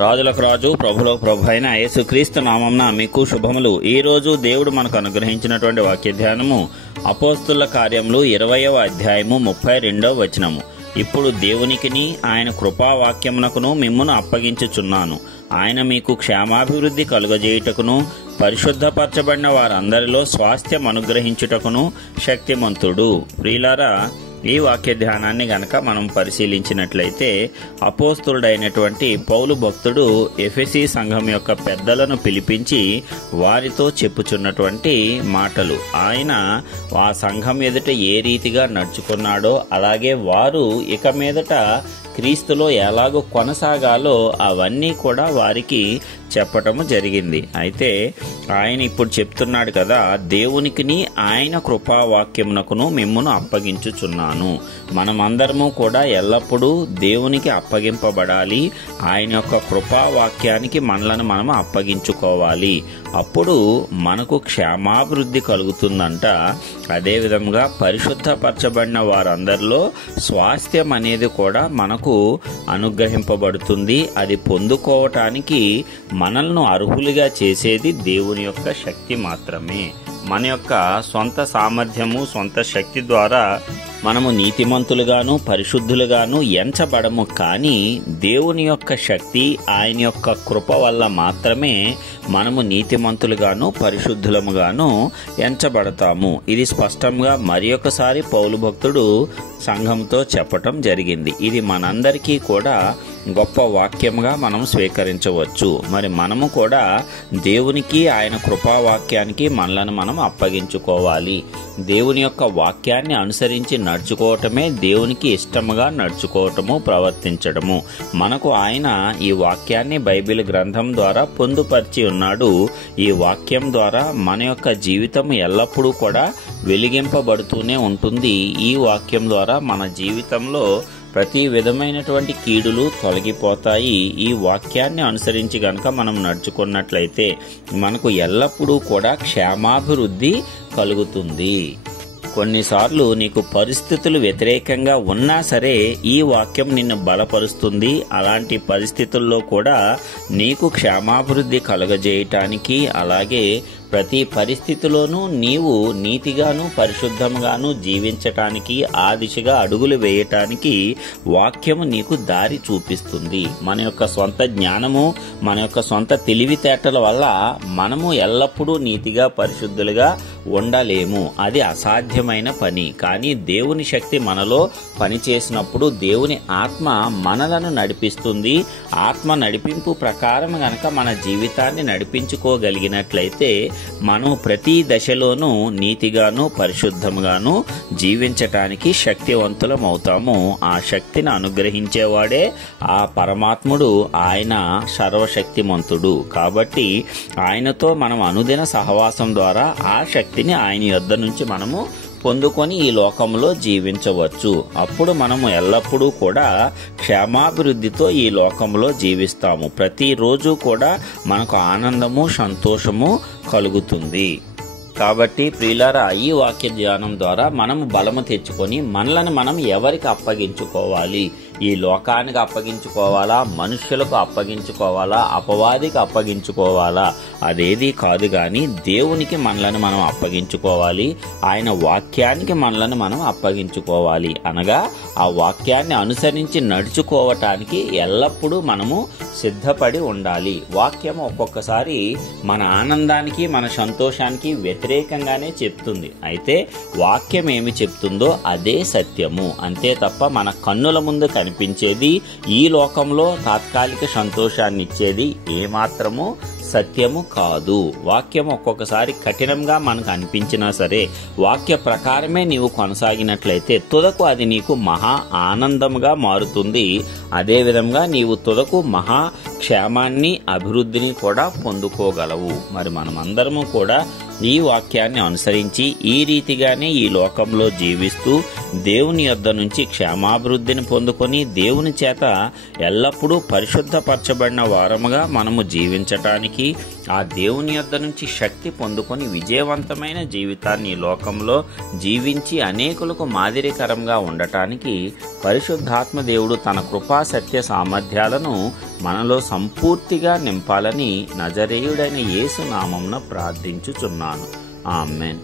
రాజులకు రాజు ప్రభులకు ప్రభు అయిన యేసుక్రీస్తు నామమున మీకు శుభములు. ఈ రోజు దేవుడు మనకు అనుగ్రహించినటువంటి వాక్య ధ్యానము అపోస్తుల కార్యములు 20వ అధ్యాయము 32వ వచనము. ఇప్పుడు దేవునికిని ఆయన కృపావాక్యమునకును మిమ్మును అప్పగించుచున్నాను. ఆయన మీకు క్షేమాభివృద్ధి కలుగజేయుటకును పరిశుద్ధపరచబడిన వారందరిలో స్వాస్థ్యం అనుగ్రహించుటకును శక్తిమంతుడు. ప్రియులారా, ఈ వాక్య ధ్యానాన్ని గనక మనం పరిశీలించినట్లయితే అపోస్తులుడైనటువంటి పౌలు భక్తుడు ఎఫెసీ సంఘం యొక్క పెద్దలను పిలిపించి వారితో చెప్పుచున్నటువంటి మాటలు. ఆయన ఆ సంఘం ఎదుట ఏ రీతిగా నడుచుకున్నాడో అలాగే వారు ఇక మీదట క్రీస్తులో ఎలాగో కొనసాగాలో అవన్నీ కూడా వారికి చెప్పటము జరిగింది. అయితే ఆయన ఇప్పుడు చెప్తున్నాడు కదా, దేవునికిని ఆయన కృపావాక్యమునకును మిమ్మును అప్పగించుచున్నాను. మనమందరము కూడా ఎల్లప్పుడూ దేవునికి అప్పగింపబడాలి. ఆయన యొక్క కృపావాక్యానికి మనలను మనం అప్పగించుకోవాలి. అప్పుడు మనకు క్షేమాభివృద్ధి కలుగుతుందంట. అదేవిధంగా పరిశుద్ధపరచబడిన వారందరిలో స్వాస్థ్యం అనేది కూడా మనకు అనుగ్రహింపబడుతుంది. అది పొందుకోవటానికి మనల్ని అర్హులుగా చేసేది దేవుని యొక్క శక్తి మాత్రమే. మన యొక్క సొంత సామర్థ్యము, సొంత శక్తి ద్వారా మనము నీతిమంతులుగాను పరిశుద్ధులుగాను ఎంచబడము. కానీ దేవుని యొక్క శక్తి, ఆయన యొక్క కృప వల్ల మాత్రమే మనము నీతిమంతులుగాను పరిశుద్ధులముగాను ఎంచబడతాము. ఇది స్పష్టంగా మరి ఒకసారి పౌలు భక్తుడు సంఘంతో చెప్పటం జరిగింది. ఇది మనందరికీ కూడా గొప్ప వాక్యంగా మనం స్వీకరించవచ్చు. మరి మనము కూడా దేవునికి ఆయన కృపావాక్యానికి మనలను మనం అప్పగించుకోవాలి. దేవుని యొక్క వాక్యాన్ని అనుసరించి నడుచుకోవటమే దేవునికి ఇష్టముగా నడుచుకోవటము, ప్రవర్తించడము. మనకు ఆయన ఈ వాక్యాన్ని బైబిల్ గ్రంథం ద్వారా పొందుపరిచి ఉన్నాడు. ఈ వాక్యం ద్వారా మన యొక్క జీవితం ఎల్లప్పుడూ కూడా వెలిగింపబడుతూనే ఉంటుంది. ఈ వాక్యం ద్వారా మన జీవితంలో ప్రతి విధమైనటువంటి కీడులు తొలగిపోతాయి. ఈ వాక్యాన్ని అనుసరించి గనక మనం నడుచుకున్నట్లయితే మనకు ఎల్లప్పుడూ కూడా క్షేమాభివృద్ధి కలుగుతుంది. కొన్నిసార్లు నీకు పరిస్థితులు వ్యతిరేకంగా ఉన్నా సరే ఈ వాక్యం నిన్ను బలపరుస్తుంది. అలాంటి పరిస్థితుల్లో కూడా నీకు క్షేమాభివృద్ధి కలుగజేయటానికి, అలాగే ప్రతి పరిస్థితిలోనూ నీవు నీతిగాను పరిశుద్ధంగాను జీవించటానికి, ఆ దిశగా అడుగులు వేయటానికి వాక్యము నీకు దారి చూపిస్తుంది. మన యొక్క సొంత జ్ఞానము, మన యొక్క సొంత తెలివితేటల వల్ల మనము ఎల్లప్పుడూ నీతిగా పరిశుద్ధులుగా ఉండలేము. అది అసాధ్యమైన పని. కానీ దేవుని శక్తి మనలో పనిచేసినప్పుడు దేవుని ఆత్మ మనలను నడిపిస్తుంది. ఆత్మ నడిపింపు ప్రకారం గనక మన జీవితాన్ని నడిపించుకోగలిగినట్లయితే మనం ప్రతి దశలోనూ నీతిగాను పరిశుద్ధంగాను జీవించటానికి శక్తివంతులమవుతాము. ఆ శక్తిని అనుగ్రహించేవాడే ఆ పరమాత్ముడు. ఆయన సర్వశక్తిమంతుడు. కాబట్టి ఆయనతో మనం అనుదిన సహవాసం ద్వారా ఆ శక్తిని ఆయన యొద్ద నుంచి మనము పొందుకొని ఈ లోకంలో జీవించవచ్చు. అప్పుడు మనము ఎల్లప్పుడూ కూడా క్షేమాభివృద్ధితో ఈ లోకంలో జీవిస్తాము. ప్రతిరోజు కూడా మనకు ఆనందము, సంతోషము కలుగుతుంది. కాబట్టి ప్రియులారా, ఈ వాక్య ధ్యానం ద్వారా మనము బలము తెచ్చుకొని మనలను మనం ఎవరికి అప్పగించుకోవాలి? ఈ లోకానికి అప్పగించుకోవాలా, మనుష్యులకు అప్పగించుకోవాలా, అపవాదికి అప్పగించుకోవాలా? అదేది కాదు. గాని దేవునికి మనలను మనం అప్పగించుకోవాలి. ఆయన వాక్యానికి మనలను మనం అప్పగించుకోవాలి. అనగా ఆ వాక్యాన్ని అనుసరించి నడుచుకోవటానికి ఎల్లప్పుడూ మనము సిద్ధపడి ఉండాలి. వాక్యం ఒక్కొక్కసారి మన ఆనందానికి, మన సంతోషానికి వ్యతిరేకంగానే చెప్తుంది. అయితే వాక్యం ఏమి చెప్తుందో అదే సత్యము. అంతే తప్ప మన కన్నుల ముందు కనిపించేది, ఈ లోకంలో తాత్కాలిక సంతోషాన్ని ఇచ్చేది ఏమాత్రము సత్యము కాదు. వాక్యం ఒక్కొక్కసారి కఠినంగా మనకు అనిపించినా సరే వాక్య ప్రకారమే నీవు కొనసాగినట్లయితే తుదకు అది నీకు మహా ఆనందముగా మారుతుంది. అదేవిధంగా నీవు తుదకు మహా క్షేమాన్ని, అభివృద్ధిని కూడా పొందుకోగలవు. మరి మనమందరము కూడా ఈ వాక్యాన్ని అనుసరించి ఈ రీతిగానే ఈ లోకంలో జీవిస్తూ దేవుని యొద్ద నుంచి క్షేమాభివృద్ధిని పొందుకొని దేవుని చేత ఎల్లప్పుడూ పరిశుద్ధపరచబడిన వారముగా మనము జీవించటానికి, ఆ దేవుని యొద్ద నుంచి శక్తి పొందుకొని విజయవంతమైన జీవితాన్ని ఈ లోకంలో జీవించి అనేకులకు మాదిరికరంగా ఉండటానికి పరిశుద్ధాత్మ దేవుడు తన కృపా సత్య సామర్థ్యాలను మనలో సంపూర్తిగా నింపాలని నజరేయుడైన యేసు నామమున ప్రార్థించుచున్నాను. ఆమేన్.